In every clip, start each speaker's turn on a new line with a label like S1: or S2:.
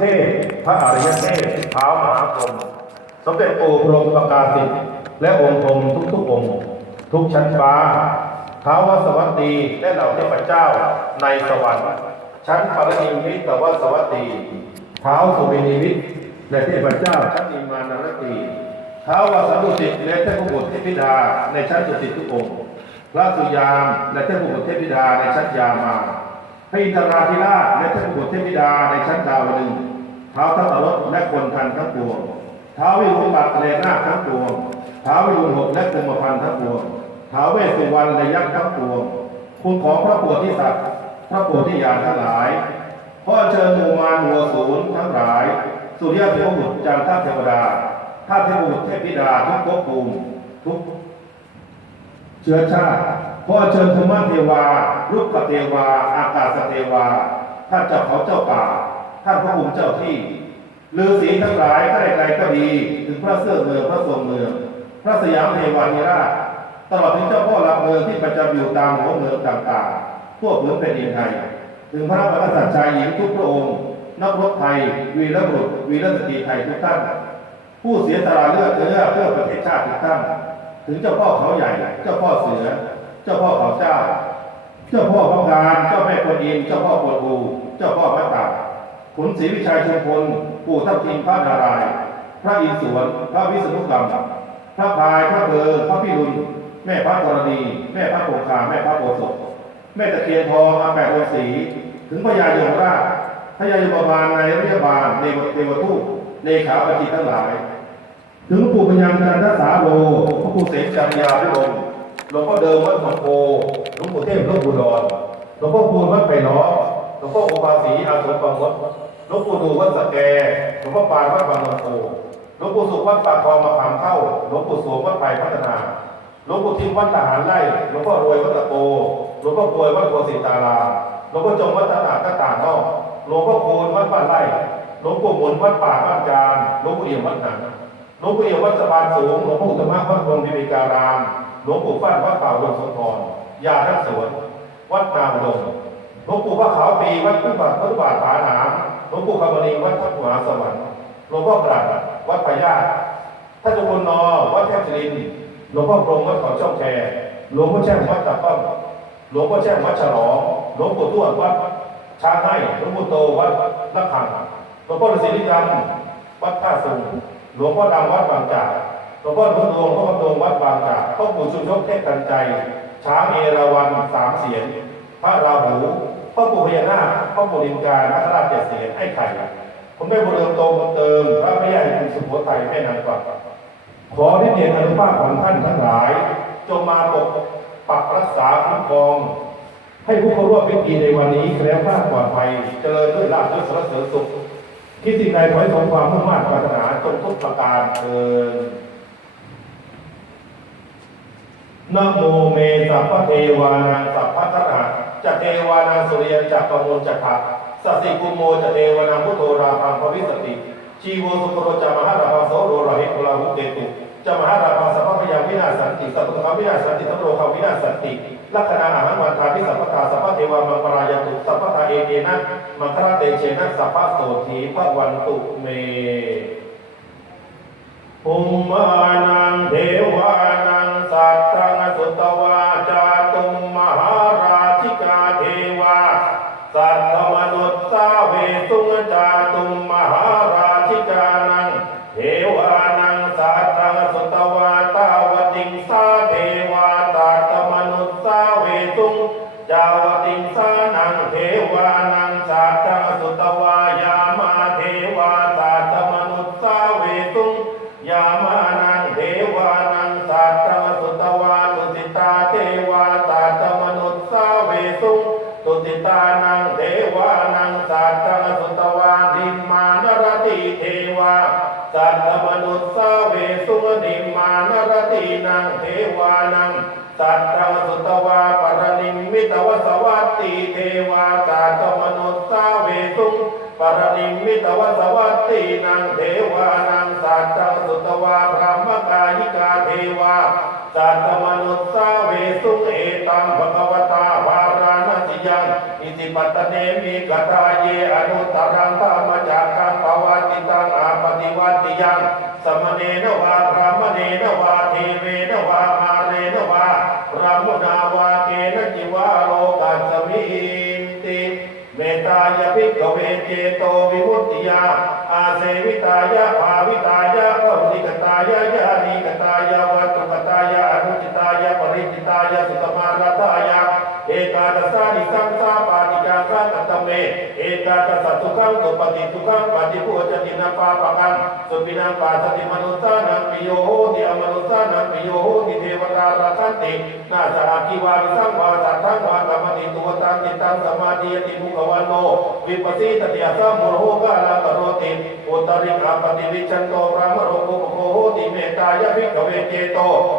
S1: เทพ พระอริยเทพเท้ามหาพรหมสมเด็จปู่พรหมประกาศิษย์และองค์พรหมทุกๆองค์ ทุกชั้นฟ้าท้าววสวัตีและเหล่าเทพเจ้าในสวรรค์ ชั้นปรนิมิตวสวัตตีท้าวสุเมนิมิตและเทพเจ้าชั้นอิมานารตีท้าววสดุสิและเทพบุตรเทพิดาในชั้นดุสิทุกองค์พระสุยามและเทพบุตรเทพิดาในชั้นยามาพระอินทราธิราชและเทพบุตรเทพิดาในชั้นดาวดึง ส์ท้าทั้งตรถและคนทันทั้งปวงเท้าวิรุณบัตรแลนาทั้งปวงเท้าวิรุณหกและกุมพันทั้งปวงเท้าเวสุวรรณและยักษ์ทั้งปวงคุณของพระโพธิสัตว์พระโพธิญาณทั้งหลายขอเชิญมูมารหัวศูนย์ทั้งหลาย สุริยเทวบุตรจันทร์เทวดาท่าเทพบุตรเทพธิดาทุกภพภูมิทุกเชื้อชาติขอเชิญธรรมเทวารุกขเทวา อากาศเทวาท่านเจ้าเขาเจ้าป่า ท่านพระภูมิเจ้าที่ฤาษีทั้งหลายใกล้ไกลก็ดี ถึงพระเสื้อเมืองพระทรงเมือง พระสยามเทวานิราชตลอดถึงเจ้าพ่อหลักเมืองที่ประจำอยู่ตามหัวเมืองต่างๆ ทั่วพื้นแผ่นดินไทย ถึงพระมหากษัตริย์ชายหญิงทุกพระองค์ นักรบไทย วีรบุรุษวีรสตรีไทยทุกท่าน ผู้เสียสละเลือดเนื้อเพื่อประเทศชาติทุกท่าน ถึงเจ้าพ่อเขาใหญ่ เจ้าพ่อเสือ เจ้าพ่อเขาเจ้า เจ้าพ่อพระการเจ้าแม่กวนอิมเจ้าพ่อกวนอูเจ้าพ่อพระตาก ขุนศรีวิชัยชุมพลปู่ทัพทิมพระนารายณ์พระอินทร์สวนพระวิษณุกรรมพระพายพระเพลิงพระพิรุณแม่พระธรณี แม่พระคงคาแม่พระโพธิ์ศพแม่ตะเคียนทองอาแปดองศรีถึงพญายมราชพญายมบาลในรัฐบาลเนวเทวทูตเลขาปฏิทั้งหลาย ถึงปู่ปัญญาจันทสาโลพระครูเสกจันยาพิรมหลวงพ่อเดิมวัดหนองโพหลวงปู่เทพหลวงปู่ดอนหลวงพ่อคูณวัดไผ่ล้อ หลวงพ่อโอภาสีอาสมบางมดหลวงปู่ดูวัดสแกหลวงพ่อปานวัดบางนนโพหลวงปู่สุวัดปากคลองมาขามเข้าหลวงปู่สวงวัดไผ่พัฒนาหลวงปู่ทิมวัดทหารไร่หลวงพ่อรวยวัดตะโกหลวงพ่อกรวยวัดโพสิตารามหลวงพ่อจงวัดตลาตะตานนอกหลวงพ่อคูณวัดบ้านไร่หลวงปู่หมุนวัดป่าบ้านจานหลวงปู่เอี่ยมวัดหนังหลวงปู่เอี่ยมวัดสะพานสูงหลวงปู่อุตมะวัดพรหมวิวิการามหลวงปู่ฟ้านวัดป่าดงสมพรยาทักสวน วัดนาอุดม หลวงปู่พระขาวปีวัดพุทธบาทพุทธบาทผาหนามหลวงปู่คำมณีวัดทับหัวสวรรค์หลวงพ่อกระดวัดพญาท่านเจ้าคุณนอวัดแทบสิรินทร์หลวงพ่อพรหมวัดเขาช่องแคหลวงพ่อแช่มวัดตะป้อมหลวงพ่อแช่มวัดฉลองหลวงปู่ทวดวัดช้างให้หลวงปู่โตวัดละขังหลวงพ่อฤาษีลิดำวัดท่าสูงหลวงพ่อดำวัดบางจากหลวงพ่อทุนดวงพ่อพระดวงวัดบางจากพ่อปู่ชุมชกเทพกันใจ ช้างเอราวัณสามเสียนพระราหู พ่อปู่พญานาคพ่อปู่ลิงการนักราชเจ็ดเสียนไอ้ไข่ผมได้บุญเติมโตบุญเติม พระพญาคุณสุโขทัยแม่นางกวักขอได้เดียนอนุภาพของท่านทั้งหลาย จงมาปกปักรักษาคุ้มครอง ให้ผู้เข้าร่วมพิธีในวันนี้แคล้วคลาดปลอดภัยเจริญด้วยลาภด้วยสรรเสริญสุขคิดสิ่งใดขอให้สมความมุ่งมั่นปรารถนาจงทุกประการเทินนโมเมสัพพเทวานังสัพพะทนา จะเทวานังสุริยจักรมลจักขะสัสสิกุโมจะเทวานังพุทโธราพังภวิสติ ชีโวสุโรจะมหาราภาโสโรราหิตุลาหุเตตุจะมหาราภาสัพพยาวินาศสันติสัพพะวินาศสันติสัพโรคาวินาศสันติลักษณะอาหารวันทาพิสัพพทาสัพพเทวามังปรายตุสัพพทาเอเกนะมังคราเตเชนะสัพพโสถีพระวันตุเมภูมานังเทวานังสัตตังสุตวาจา เวสุ สัตตมนุสสาเวสุงดิมมานรตินังเทวานังสัตตมสุตวาปรนิมมิตวสวัตติเทวาสัตตมนุสสาเวสุปรนิมมิตวสวัตตีนังเทวานังสัตตังสุตวาพระมกายิกาเทวาสัตตมนุสสาเวสุเอตังภะควตาภาราณสิยัง อิติปัตตเนมิกตาเยอนุตตรังธรรมจักขังอาปิวติยังสมเนนวาพรามเนนวาเทเวนวามาเรนวาพรามนาวาเกนจิวาโลกัสมินติเมตตายภิกขเวเจโตวิมุตติยาอาเสวิตายะภาวิตายะภวิกตายะยานิกตายะวัตถุกตายะอนุจิตายะปริจิตายะสุตมารตายะ เอกาตสานิสังสาปาติจาระกัตเม เอกา ตสัตตุปฏิทุขังปฏิปุจตินาปาปะกังสุปินังปาสติมนุสานังปิโยโหติอมนุสานังปิโยโหติเทวตาราคันตินาสหกิวาวิสังวาสัทธังวากรรมติตุวตังจิตังสมาธิยติมุขวันโนวิปัสสิตติยาสัมโมโหกาลากโรติอุตริกาปฏิวิชันโตพระมโรกุโคโหติเมตตายะภิกขเวเจโต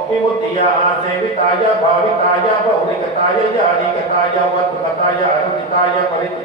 S1: วิมุตติยาอาเสวิตายะภาวิตายะภอุริกตายะญาณิกตายะวัตถุกตายะอนุจิตายะปริจิตายะสุตมารตายะอิเมเอกตานิสังสาปาติกังสาติธรรมโมจะภะคะวาอัตตมนาเตภิกขุภะคะวะโตภาสิตังอภินันทุนติยานิทภูตาภูมานิวายานิวะอันตริตาคตังเทวมนุสปูจิตังภูตังนามาสามาสุวัติโหตุยานิตภูตานิสมาคตานิภูมานิวายานิวะอันตริ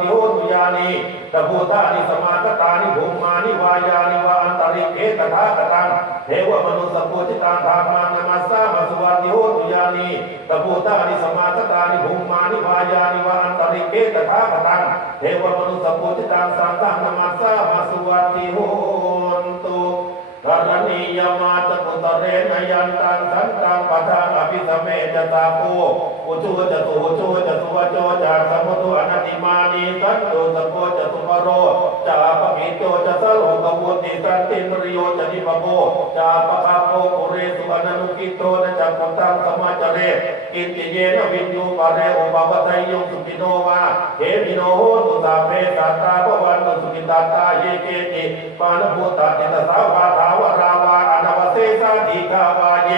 S1: ติโหตุยานิตภูตานิสมาคตานิภูมานิวายานิวะอันตริเขต पार्वती यमात เรนยันตังสันตังปะทังอภิสเมจตาโพอุจูจตุอุจูจตุวโจจากสมุตุอนันติมานีสันตุสโกจตุปโรจาปะมิโจจะสโลกบุติสันติมริโยจนิปโปจาปะคาโปปุเรสุอนันุกิโตนะจักพุตังสมาจเรกิติเยนะวินยูปะเรโอปะปะไทยงสุกิโนวาเฮมิโนโหตุสาเพสัตตาภวันตุสุกิตาตาเยเกติปานภูตาติตสาวาทาวราวา อนาวเสสาติกาวาเย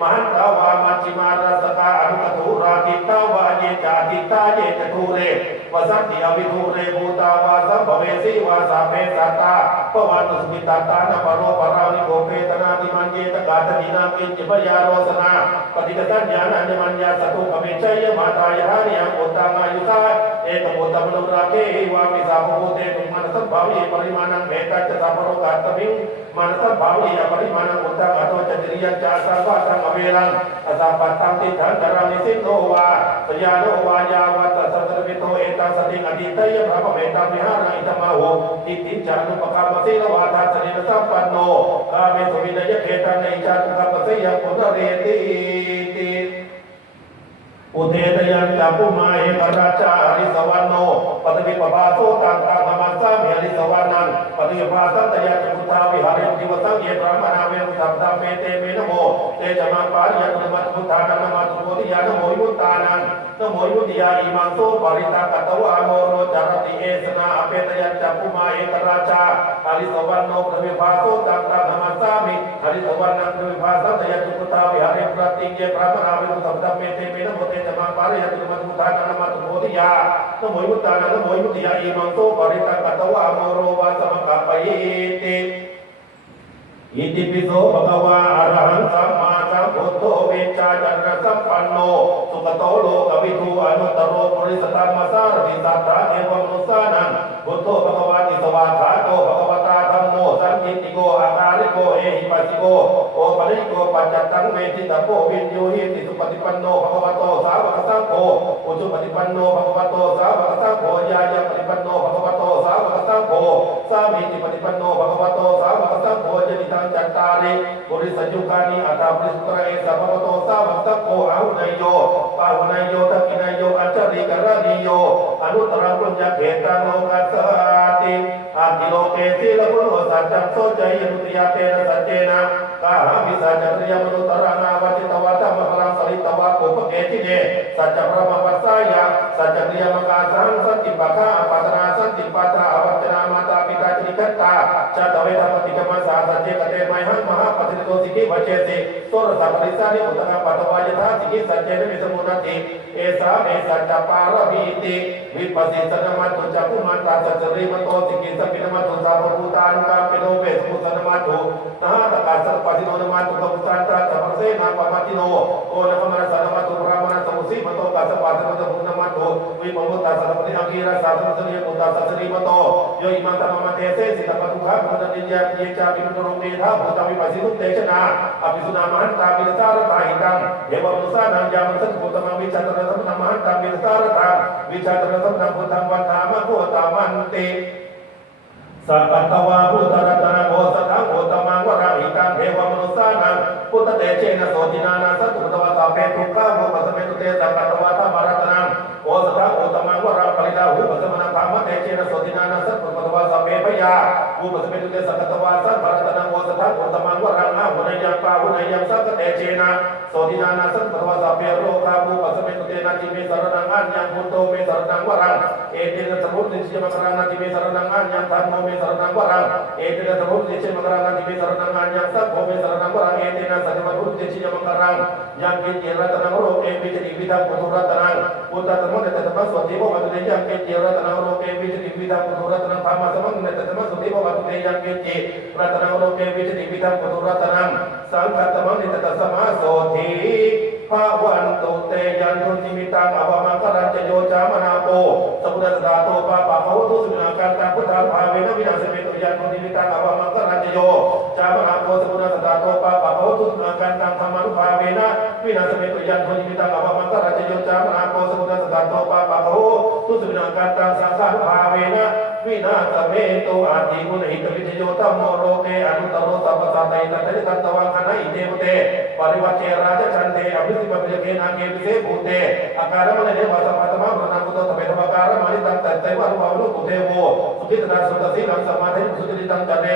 S1: มหันตาวามัจจิมารัสตาอนุกตูราติตาวาตังอโตจติริยัญจาสังวาสังอเวรังอสัปัตตังติถังกรานิสิโนวาสยาโนวายาวัตสัตติโตเอตังสติอดีตยพระเมตังวิหารังอิตมาโหอิติจานุปกรรมสิลวาทาสนิรสัมปันโนอาเมสุวินยเกตังในจานุปกรรมสียังปุตเรติ อุเทตยันจัปุมาเอกราชาอริสวรรณโนปฏิวิปภาโสตังตังธรรมัสสามิอริสวรรณังปฏิวิภาสัตยาจุทาวิหาริจิวสังเยปรามนาเวสัพตัมเปเตเมนะโมเตจมาปาริยตุมัตพุทธานังนมัตโพธิยานโมวิมุตตานัง นโมวิมุติยาอิมังโสปริตากตวะโมโรจารติเอสนาอเปตยันจัปุมาเอกราชาอริสวรรณโนปฏิวิภาโสตังตังธรรมัสามิอริสวรรณังปฏิวิภาสัตยาจุทาวิหาริปรติเยปรามนาเวสัพตัมเปเตเมนะโมเตจมาปาริยตุมัตุทธานังนมัตโพธิยานโมวิมุตานังนโมวิมุติยาอิมังโสปริตากตวะโมโรวาสมกปะยิติอิติปิโสภะคะวาอะระหังสัมมา สัมพุทโธเวชชาจันทสัมปันโน สุขโตโลกวิทูอนุตตโรปริสตัมมาสารติสัทธาเทวมนุสสานังพุทโธภะควาติสวาคาโตภะคะวตาธัมโมสันติติโกอาคาริโกเอหิปัสสิโกโอปะริโกปัจจตังเวทิตาโพวินยูหิติสุปฏิปันโนภะคะวโตสาวกสังโฆอุจุปฏิปันโนภะคะวโตสาวกสังโฆยายะปฏิปันโนภค สามีจิปฏิปันโนภะคะวะโตสาวกสังโฆยนิตังจัตตาริบริสยุคานิอัตตาปริสุทธเอสัพพะโตสาวกสังโฆอาหุนายโยปาหุนายโยทักขินายโยอัจฉริกรณีโยอนุตรังปุญญเขตังโลกัสสติอาติโลเกสิลปุโรสัจจังโสใจยนุติยาเตนะสัจเจนะกาหามิสัจจริยมนุตรังอาวจิตวะธรรมพลังสริตวะโกปเกจิเนสัจจพระมปัสสายะสัจจริยมกาสังสันติปะฆาปัตนาสันติปัตตาอวัจนา ตตาชาตเวทปฏิกรรมสาสัจเจกเตไมหังมหาปฏิโตสิกิวเจติโสรสัพปริสานิอุตตะปัตวายทาสิกิสัจเจนมิสมุนติเอสาเอสัจจปารมีติวิปัสสิสนมัตตุจักขุมันตาสัจจริมโตสิกิสัพพินมัตตุสาภภูตานุกาปิโนเวสมุสนมัตตุนาตกาสัพปฏิโนนมัตตุกมุสันตาสัพพเสนาปมัตติโนโอนพมรสนมัตตุพระ มรสมุสสิมโตกัสสปะสัมพุทธพุทธมัตโตวิปมุตตาสัพพะอังคีราสาสัมสริยมุตตาสัสริมโตโยอิมันตมะมเตเสสิตปะทุขะพุทธนิยาเยจาปิมุตโรเมธาพุทธวิปัสสิทุเตชนะอภิสุนามหันตามิลสารตาหิตังเยวมุสานังยามันสัพพุทธมังวิชาตระสัพพะมหันตามิลสารตาวิชาตระสัพพะพุทธังวันธามะโคตามันติสัพพตวาพุทธรัตนะโกสถังโอตมังวราหิตังเทวมนุสานัง พุทธเตเชนะโสตินานาสสตุปตวะตาเปตุกขาโมปัสสเมตุเตสัพพะตวาธรรมรัตนังโอสถาโอตมังวราปริลาหุปัสสมนะธรรมเตเชนะโสตินานาสสตุปตวะสัพเปพยาอุปัสสเมตุเตสัพพะตวาสัพพะรัตนังโอสัทธังโอตมังวรังอาหุนยังปาหุนยังสัพพะเตเชนะโสตินานัสสตุตวะสัพเพโรคาภูปัสสเมตุเตนะจิเมสรนังอัญญังพุทโธเมสรนังวรังเอเตนะสมุทติสิยมกรังนะจิเมสรนังอัญญังธัมโมเมสรนังวรัง Etina sabut dece makarang nanti bisa renang anyang sab kobe saranang orang etina sadema dulu dece yang makarang yang kira tenang ro e bi jadi bidang putura tenang puta teman neta teman swati bo batu dece yang kira tenang ro e bi jadi bidang putura tenang pama teman neta teman swati bo batu dece yang kira tenang ro e bi jadi bidang putura tenang sangka teman neta sama swati ภาวันตุเตยันทุนิมิตังอภมังครัญจโยจามนาโปสัพุทธสตาโตปาปะภวตุสุนาการตังพุทธาภาเวนะวินาศเมตุยันทุนิมิตังอภมังครัญจโยจามนาโปสัพุทธสตาโตปาปะภวตุสุนาการตังธรรมานุภาเวนะวินาศเมตุยันทุนิมิตังอภมังครัญจโยจามนาโปสัพุทธสตาโตปาปะ ตุสุนาการตังสังฆานุภาเวนะวินาศเมตุอาทิกุณหิตวิทโยตัมโมโรเกอนุตโรสัพพสัตติตัตติตัตตวังคณะอิเตมุเตปริวัชเชราชชันเตอภิสิปปิเกนาเกวิเสภูเตอาการมันเนวาสัมปัตมะพระนามุตตะเปตวาการมานิตังตัตเตวะอนุภาวุตุเทโวสุขิตนาสุตสีนังสมาธิสุจิตังจันเน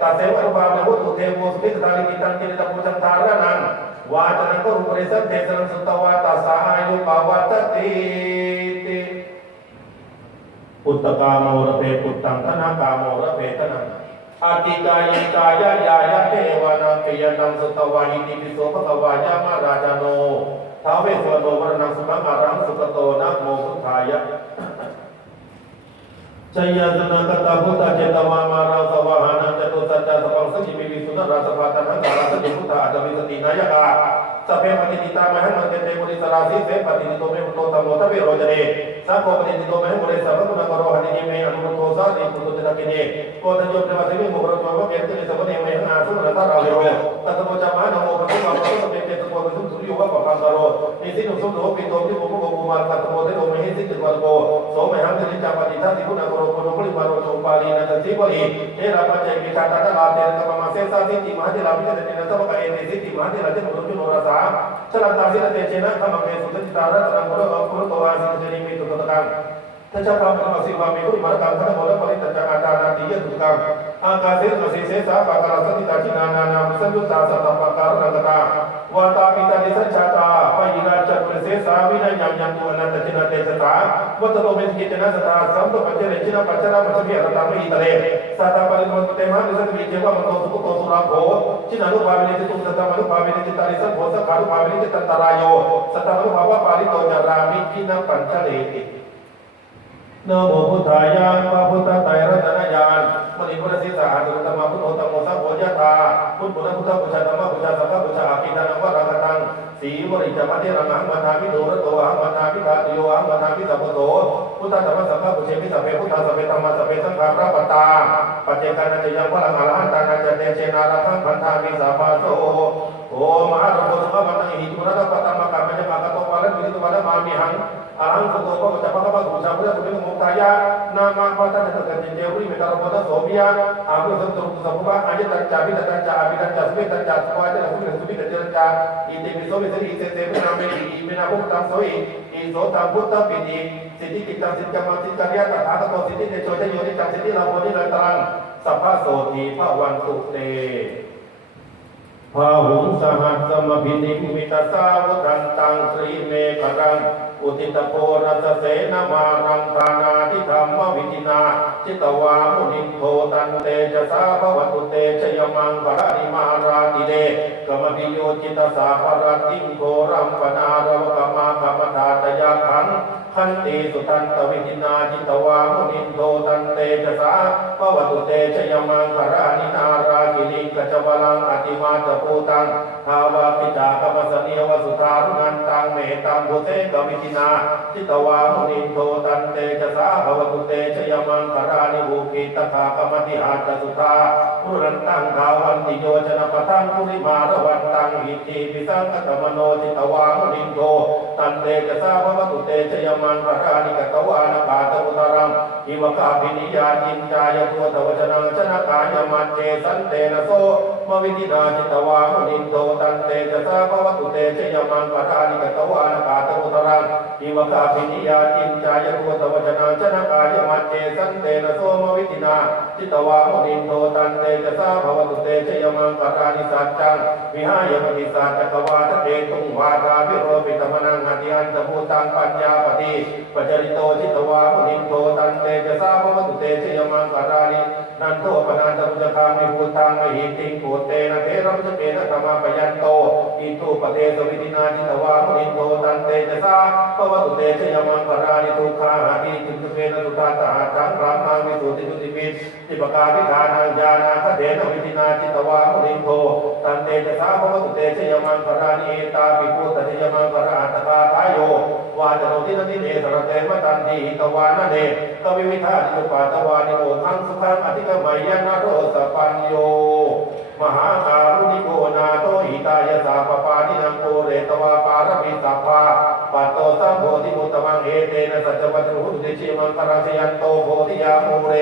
S1: ตัตเตวะอนุภาวุตุเทโวสุขิตนาลิกิตังกิริตังพุจังทาระนังวาจนังกรุปริสันเทสังสุตวาตัสสาอายุปาวัตติ ติพุทธกามโระเตปุตตังธนากามโระเตธนังอาติกายิกายายายะเทวานังปิยนังสุตวานิติปิโสภควายามาราชาโนท้าวเวสวรรณโนวรนังสุขังอารังสุขโตนะโมสุทายะ ชัยยสนากตาพุทธเจตวามาราสวาหานันจตุสัจจะสปังสจิมิวิสุนราสภาตันังกาลสจิพุทธาจวิสตินายกาสเพปฏิติ ตัวเป็นทุกข์สุริยุวัฏปะพังกโรนิสิหนุสุขหนุปีโตที่ผมพระโกุมาตรตัดโมเทโอมห้สิกิวันโกโสมหังเตริจาปฏิทัที่คุณาโกรรคนปริวารโนปาลีนันทิบลีเทราปัจจัยปิชาตาตาลาเตระปมาเสสาทิติมหาเทราวิจารเนนตะปะเอเนสิติมหาเทราเทมโนจุโนราสาชลันตาสิระเตเชนะธรรมเมสุติตาระตระโมระโกรโกวาสิจนิมิตุตตะกังทัชพระมาสิวามีผู้มารกังทัตโมระปริตตะอาตานาติยตุกังอากาเสสเสสาปะกาลสติตาจินานานามุสัมยุตตาสัตตปการังกตา وطابتا لسجاتا فإلى شكل سيسا من يميان كونا تجنا تجتا وطلو من كتنا ستا سمت بجر جنا بجرا مجبي أرتا مي تلي ستا بلن من تيما نسد بيجيبا من توسك توسورا بو جنا نو بابني جتو ستا منو بابني جتا لسا بوسا خارو بابني جتا ترايو ستا منو بابا بالي توجا رامي جنا پنچا لئے นโมพุทธายะพระพุทธไตรรัตนญาณมณีพุทธศิษาตุตมะพุทโธตัมโมสัพโพยะธาพุทธพุทธพุทธพุทธธรรมพุทธสังฆพุทธอภิธานังวรังตังสีวริจมัติรังหังมานาพิโดรโตหังมานาพิธาติโยหังมานาพิสัพโตพุทธธรรมสังฆพุทเชมิสัพเพพุทธสัพเพธรรมสัพเพสังฆาพระปตาปัจเจกานันจยังพลังอรหันตานันจเตเชนารังพันธามิสัพพโตโอมหาโรสุขวันตังหิจุระตะปตัมมะกัมมะจะมะกะโตปะระวิริตุปะระมามิหัง หังสตุปะมัจจะพัะปะสุชาพุทธสุปิโมตายานามาปะตะนะสัจจิเทวริเมตาโมตะโสภิยาอาภุสันตุสัพพะอาจิตัจจามิตัจจาอาภิตัจจาสุเมตัจจาสุภะตัจจาสุเมสุปิตัจจาอิเตมิโสมิสริเตเตมินาเมอิเมนาภุตังโสอิอิโสตังพุทธปิติสิทธิกิตังสิทธิกรรมสิทธิการยะตถาตโตสิทธิเตโชยโยนิจังสิทธิลาโภนิรันตรังสัพพะโสติภะวันตุเตพาหุงสหัสสมภินิมิตสาวกันตังสรีเมกรัง อุทิตโพรัสเสนามารังธานาทิธรรมวิจินาจิตวามุนิโทตันเตจะสาภวตุเตชยมังปะริมาราติเดกมพิโยจิตสาปรติงโกรัมปนารวกมากรรมธาตยาขันขขันติสุตันตวิทินาจิตวามุนิโทตันเตจะสาปวัตุเตชยมังคารานินารา กิลิกจวลังอติมาตภูตังทาวาปิจากรรมสเนียวสุธารุนันตังเมตังโพเตกวิทินาจิตวามุนินโทตันเตจะสาภวตุเตชยมังคารานิภูกิตถากรรมติอาจสุธาปุรันตังทาวันติโยชนะปะทังปุริมารวันตังอิติปิสังกตมโนจิตวามุนินโทตันเตจะสาภวตุเตชยมังคารานิกตวานปาตมุตรัง อิวกาภินิยาจินจายตัวตวชนังชนะกายมัจเจสันเตนะโส มวิธินาจิตวามุนินโทตันเตจะสาภวตุเตชยมังคารานิกตวานปาตมุตรังอิวกาภินิยาจินจายตัวตวชนังชนะกายมัจเจสันเตนะโสมวิธินาจิตวามุนินโทตันเตจะสาภวตุเตชยมังคารานิสัจจังวิหายมติสัจจกวาทเตตุงวาทาวิโรปิตมนังอธิอันตภูตังปัญญาปฏิปัจจริโตจิตวามุนินโทตันเตจะสาภวตุเตชยมังคารานินันโทปนันตมุจคามิ ตังมหิติงปูเตนะเทรัมสเกนะธรรมปยันโตอิทุปเตสวิตินาจิตวามุนินโทตันเตจะสาภวตุเตชยมังคารานิทุกขาหาติจุตเกนะตุตาตาทังระมาวิสุทธิจุติปิติปกาพิธานังญาณาคเถนะวิตินาจิตวามุนินโทตันเตจะสาภวตุเตชยมังคารานิเอตาปิปุตติยมังคาราตตาทายโย วาจโนทินติเนสรเตมตันติหิตวานาเนกวิวิธาติปาตวานิโอทังสุขังอธิกมัยยนโรสปัญโย มหาการุณิโกนาโตหิตายสาปปานินังโกเรตวาปารมิสัพพาปัตโตสัมโพธิมุตมังเอเตนะสัจวัตถุติชิมังคาราชยันโตโพธิยามูเร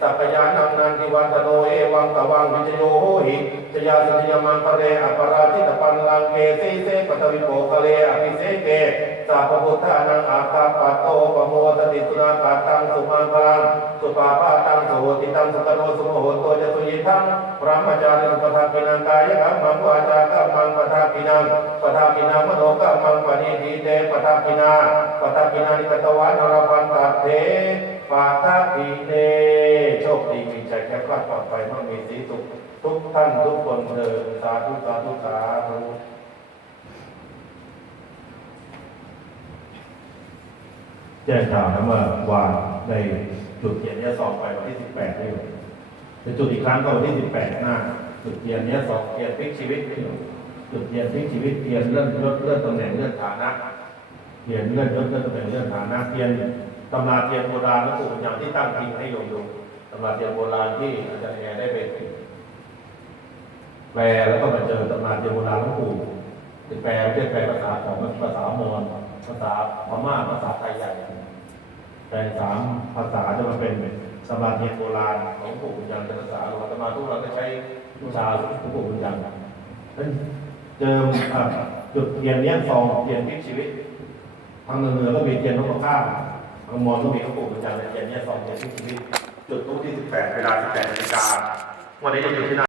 S1: สัพพยานังนันติวันตโนเอวังตวังวิจโยโหหิชยาสติยมังคะเรอปราชิตปันลังเกเสเสปตวิโปคะเลอภิเสเกสัพพุทธานังอาคาปัตโตปโมตติสุนาคาตังสุมังคลังสุปาปาตังสุโหติตังสุตโนสุโมโหโตจะสุยิทังพระมจารีปทาปินังกายกรรมังวาจากรรมังปทาปินังปทาปินังมโนกรรมังปณิทีเตปทาปินาปทาปินานิกตวานรพันตัดเทปาทาปิเนโชคดีมีใจแค่พลาดปลอดภัยมั่งมีสีสุขทุกท่านทุกคนเถิดสาธุสาธุสาธุ แจ้งข่าวนะว่าวานในจุดเขียนเนี้ยสอบไปวันที่18นี่จะจุดอีกครั้งก็วันที่18หน้าจุดเทียนเนี้ยสอบเทียนพลิกชีวิตจุดเทียนพลิกชีวิตเทียนเลื่อนเลื่อนตำแหน่งเลื่อนฐานะเทียนเลื่อนเลื่อนตำแหน่งเลื่อนฐานะเทียนตำราเทียนโบราณหลวปู่ปัญญาที่ตั้งทิ้งให้โยมดูตำราเทียนโบราณที่อาจารย์แอร์ได้ไปแปลแล้วก็มาเจอตำราเทียนโบราณหลวงปู่ที่แปลไม่ใช่แปลภาษาของภาษามอญ ภาษาพม่าภาษาไทยใหญ่แปลสามภาษาจะมาเป็นสมาธิโบราณของปู่บุญยังเป็นภาษาเราจะมาทุกเราก็ใช้วิชาของปู่บุญยังนั้นเจอจุดเทียนเนี้ยซองเทียนพลิกชีวิต ทางเหนือก็มีเทียนนกข้าทางมอญก็มีหลวงปู่บุญยังในเทียนเนี้ยซองเทียนพลิกชีวิต จุดทุกที่ 18 เวลา 18นาฬิกาวันนี้จะอยู่ที่ไหน